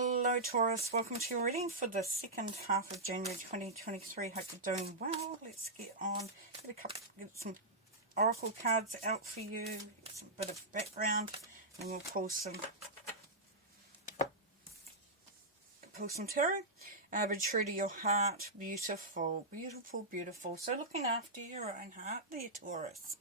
Hello Taurus, welcome to your reading for the second half of January 2023. Hope you're doing well. Let's get on, get some oracle cards out for you, get some bit of background, and we'll pull some tarot. Be true to your heart. Beautiful, beautiful, beautiful. So looking after your own heart there, Taurus.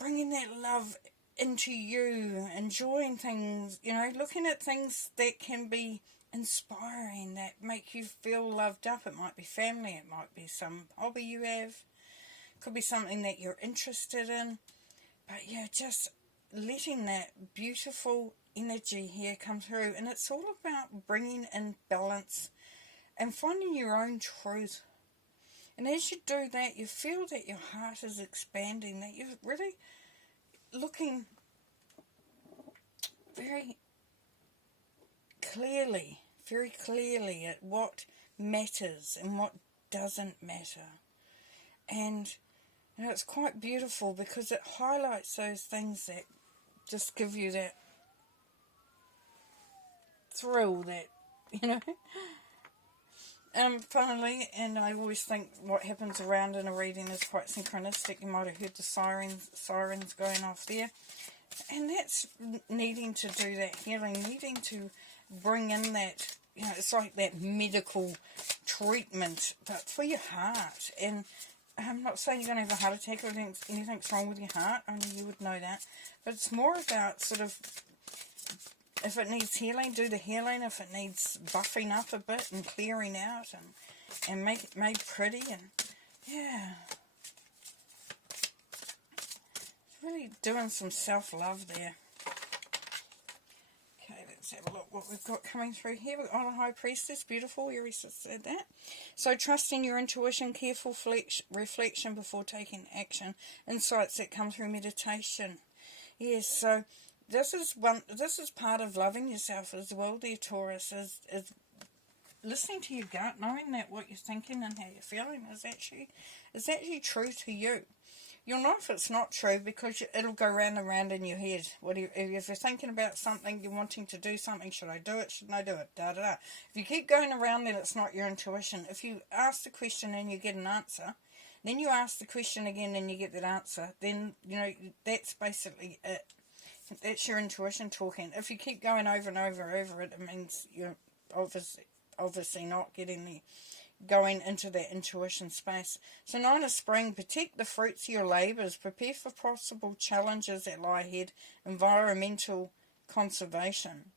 Bringing that love into you, enjoying things, looking at things that can be inspiring, that make you feel loved up. It might be family, it might be some hobby you have, could be something that you're interested in, but yeah, just letting that beautiful energy here come through. And it's all about bringing in balance and finding your own truth. And as you do that, you feel that your heart is expanding, that you're really looking very clearly at what matters and what doesn't matter. And it's quite beautiful because it highlights those things that just give you that thrill, that, finally, and I always think what happens around in a reading is quite synchronistic. You might have heard the sirens going off there. And that's needing to do that healing, needing to bring in that, it's like that medical treatment, but for your heart. And I'm not saying you're going to have a heart attack or anything's wrong with your heart, only you would know that. But it's more about sort of, if it needs healing, do the healing. If it needs buffing up a bit and clearing out and make it made pretty, and yeah. Really doing some self-love there. Okay, let's have a look what we've got coming through here. We've got a High Priestess, beautiful. We already said that. So trusting your intuition, careful reflection before taking action. Insights that come through meditation. Yes, so this is part of loving yourself as well, dear Taurus, is listening to your gut, knowing that what you're thinking and how you're feeling is actually true to you. You'll know if it's not true because it'll go round and round in your head. If you're thinking about something, you're wanting to do something, should I do it, shouldn't I do it, da-da-da. If you keep going around, then it's not your intuition. If you ask the question and you get an answer, then you ask the question again and you get that answer, then, that's basically it. That's your intuition talking. If you keep going over and over it, it means you're obviously not going into that intuition space. So Nine of Spring, protect the fruits of your labours, prepare for possible challenges that lie ahead, environmental conservation.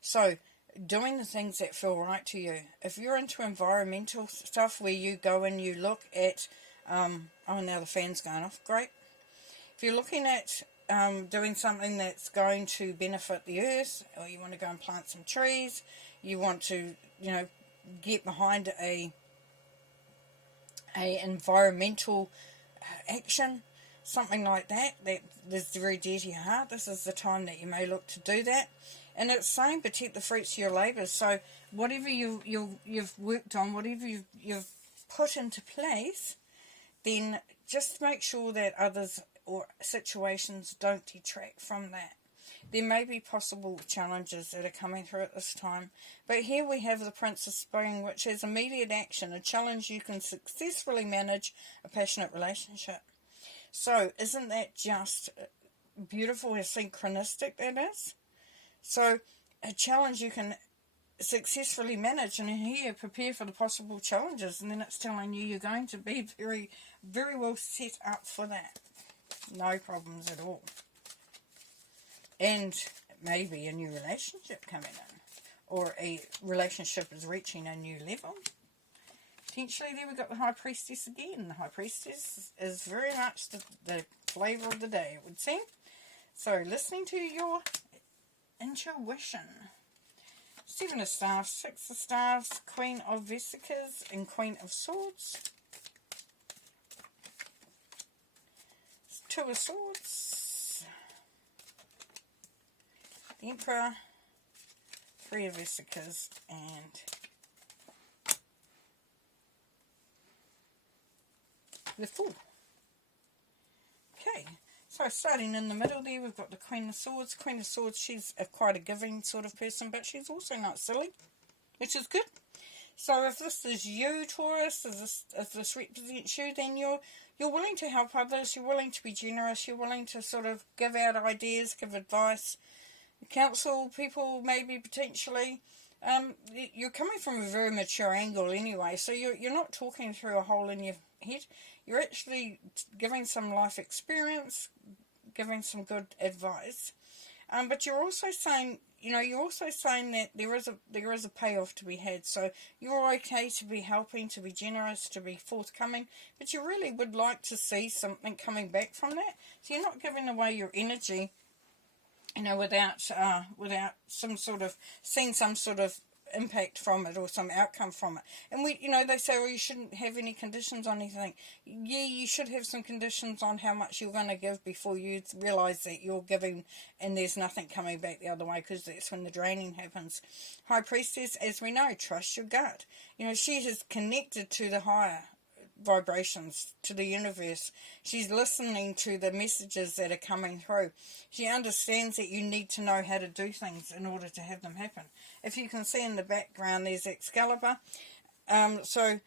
So doing the things that feel right to you. If you're into environmental stuff where you go and you look at, oh, now the fan's going off, great. If you're looking at doing something that's going to benefit the earth, or you want to go and plant some trees, you want to, get behind a environmental action, something like that is very dear to your heart, this is the time that you may look to do that. And it's saying protect the fruits of your labours. So whatever you've worked on, whatever you've put into place, then just make sure that others or situations don't detract from that. There may be possible challenges that are coming through at this time. But here we have the Prince of Spring, which has immediate action, a challenge you can successfully manage a passionate relationship. So isn't that just beautiful how synchronistic that is? So a challenge you can successfully manage, and here prepare for the possible challenges, and then it's telling you you're going to be very, very well set up for that. No problems at all. And maybe a new relationship coming in, or a relationship is reaching a new level. Potentially there we've got the High Priestess again. The High Priestess is very much the flavour of the day, it would seem. So listening to your intuition. Seven of Staffs, Six of Staffs, Queen of Vesicas, and Queen of Swords. Two of Swords. Emperor, Three of Vesicas, and the Fool. Okay, so So starting in the middle there, we've got the Queen of Swords. Queen of Swords, she's quite a giving sort of person, but she's also not silly, which is good. So if this is you, Taurus, if this represents you, then you're willing to help others, you're willing to be generous, you're willing to sort of give out ideas, give advice, counsel people maybe potentially. You're coming from a very mature angle anyway, so you're not talking through a hole in your head. You're actually giving some life experience, giving some good advice. But you're also saying, that there is a payoff to be had. So you're okay to be helping, to be generous, to be forthcoming, but you really would like to see something coming back from that. So you're not giving away your energy, without some sort of seeing some sort of impact from it or some outcome from it. And they say, you shouldn't have any conditions on anything. Yeah, you should have some conditions on how much you're going to give before you realise that you're giving and there's nothing coming back the other way, because that's when the draining happens. High Priestess, as we know, trust your gut. She is connected to the higher vibrations, to the universe. She's listening to the messages that are coming through. She understands that you need to know how to do things in order to have them happen. If you can see in the background, there's Excalibur. So,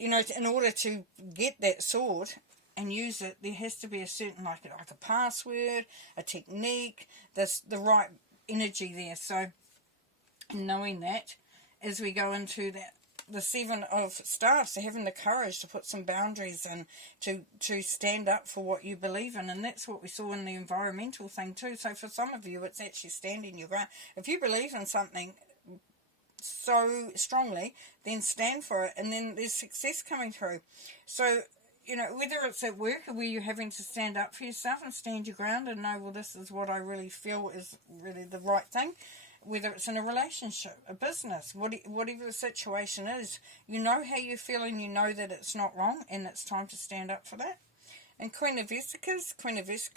in order to get that sword and use it, there has to be a certain, like a password, a technique, the right energy there. So, knowing that, as we go into that, the Seven of Staffs, so having the courage to put some boundaries and to stand up for what you believe in. And that's what we saw in the environmental thing too. So for some of you, it's actually standing your ground. If you believe in something so strongly, then stand for it, and then there's success coming through. So, whether it's at work where you're having to stand up for yourself and stand your ground and know, well, this is what I really feel is really the right thing. Whether it's in a relationship, a business, whatever the situation is, you know how you feel and you know that it's not wrong, and it's time to stand up for that. And Queen of Vesicas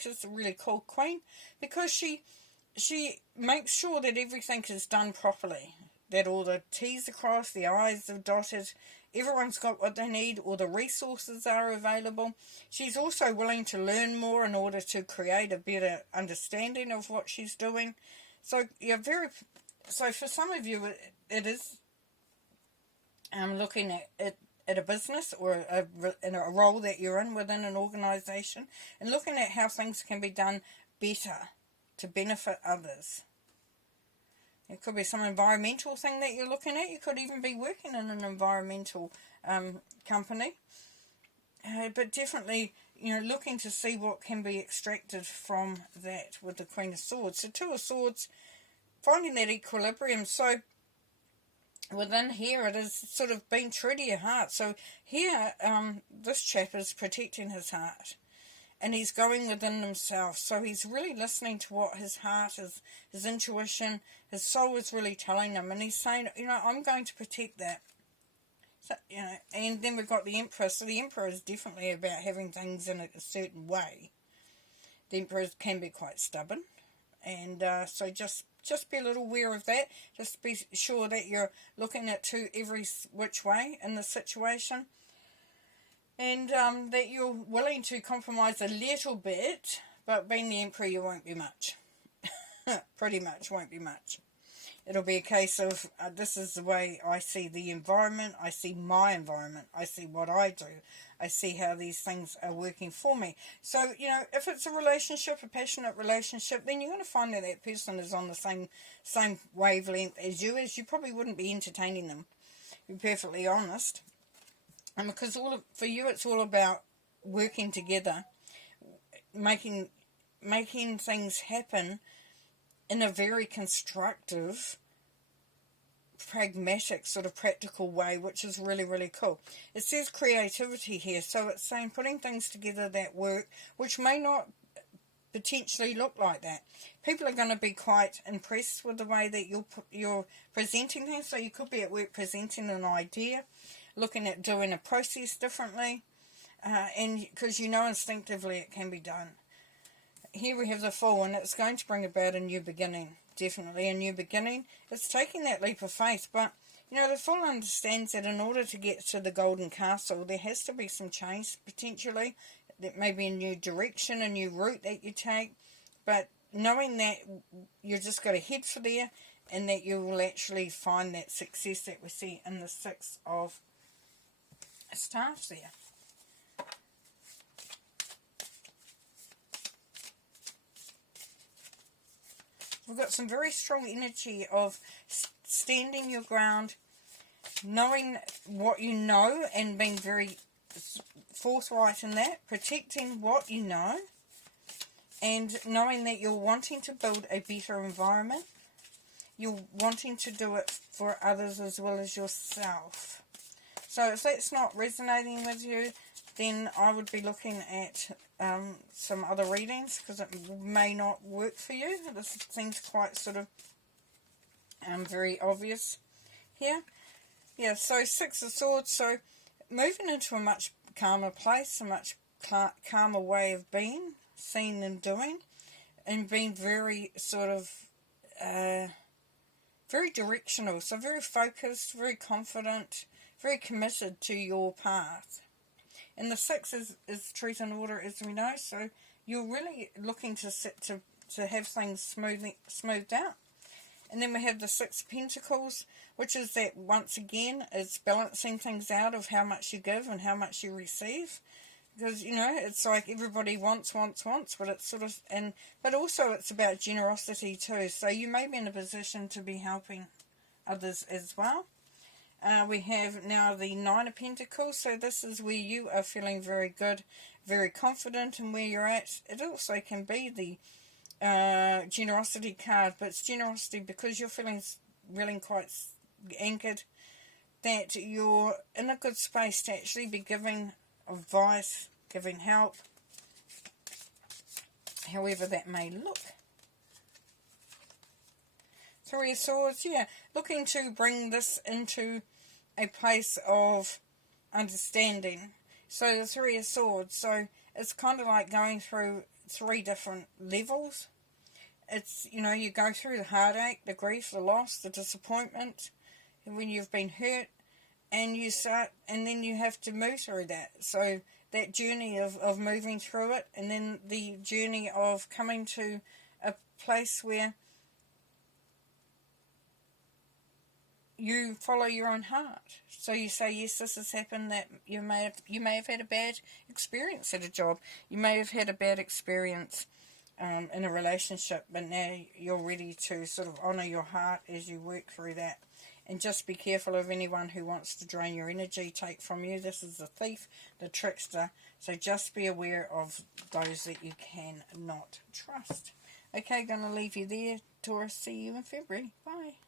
is a really cool queen, because she makes sure that everything is done properly, that all the T's are crossed, the I's are dotted, everyone's got what they need, all the resources are available. She's also willing to learn more in order to create a better understanding of what she's doing. So so for some of you, it is looking at a business or in a role that you're in within an organisation, and looking at how things can be done better to benefit others. It could be some environmental thing that you're looking at. You could even be working in an environmental company. But definitely, looking to see what can be extracted from that with the Queen of Swords. So Two of Swords, finding that equilibrium. So within here, it is sort of being true to your heart. So here, this chap is protecting his heart, and he's going within himself. So he's really listening to what his heart is, his intuition, his soul is really telling him. And he's saying, I'm going to protect that. So, and then we've got the Emperor. So the Emperor is definitely about having things in a certain way. The Emperor can be quite stubborn. And so just be a little aware of that. Just be sure that you're looking at every which way in the situation. And that you're willing to compromise a little bit. But being the Emperor, you won't be much. Pretty much won't be much. It'll be a case of, this is the way I see the environment, I see my environment, I see what I do, I see how these things are working for me. So, if it's a relationship, a passionate relationship, then you're going to find that that person is on the same wavelength as you probably wouldn't be entertaining them, to be perfectly honest. And because for you, it's all about working together, making things happen in a very constructive, pragmatic, sort of practical way, which is really, really cool. It says creativity here, so it's saying putting things together that work, which may not potentially look like that. People are going to be quite impressed with the way that you're presenting things, so you could be at work presenting an idea, looking at doing a process differently, and because instinctively it can be done. Here we have the Fool, and it's going to bring about a new beginning. Definitely a new beginning. It's taking that leap of faith, but the Fool understands that in order to get to the Golden Castle, there has to be some change potentially. that may be a new direction, a new route that you take, but knowing that you just got to head for there, and that you will actually find that success that we see in the Six of Staffs there. We've got some very strong energy of standing your ground, knowing what you know and being very forthright in that, protecting what you know, and knowing that you're wanting to build a better environment. You're wanting to do it for others as well as yourself. So if that's not resonating with you, then I would be looking at some other readings, because it may not work for you. This seems quite sort of very obvious here. Yeah, so Six of Swords, so moving into a much calmer place, a much calmer way of being, seeing and doing, and being very sort of very directional, so very focused, very confident, very committed to your path. And the Six is truth and order, as we know, so you're really looking to have things smoothed out. And then we have the Six of Pentacles, which is that, once again, it's balancing things out of how much you give and how much you receive. Because, you know, it's like everybody wants, but it's sort of, but also it's about generosity too. So you may be in a position to be helping others as well. We have now the Nine of Pentacles, so this is where you are feeling very good, very confident in where you're at. It also can be the generosity card, but it's generosity because you're feeling really quite anchored, that you're in a good space to actually be giving advice, giving help, however that may look. Three of Swords, yeah, looking to bring this into a place of understanding. So the Three of Swords, so it's kind of like going through three different levels. It's, you know, you go through the heartache, the grief, the loss, the disappointment, when you've been hurt, and you start, and then you have to move through that. So that journey of moving through it, and then the journey of coming to a place where you follow your own heart. So you say, yes, this has happened, that you may have had a bad experience at a job. You may have had a bad experience in a relationship, but now you're ready to sort of honour your heart as you work through that. And just be careful of anyone who wants to drain your energy, take from you. This is the thief, the trickster. So just be aware of those that you cannot trust. Okay, going to leave you there. Taurus, see you in February. Bye.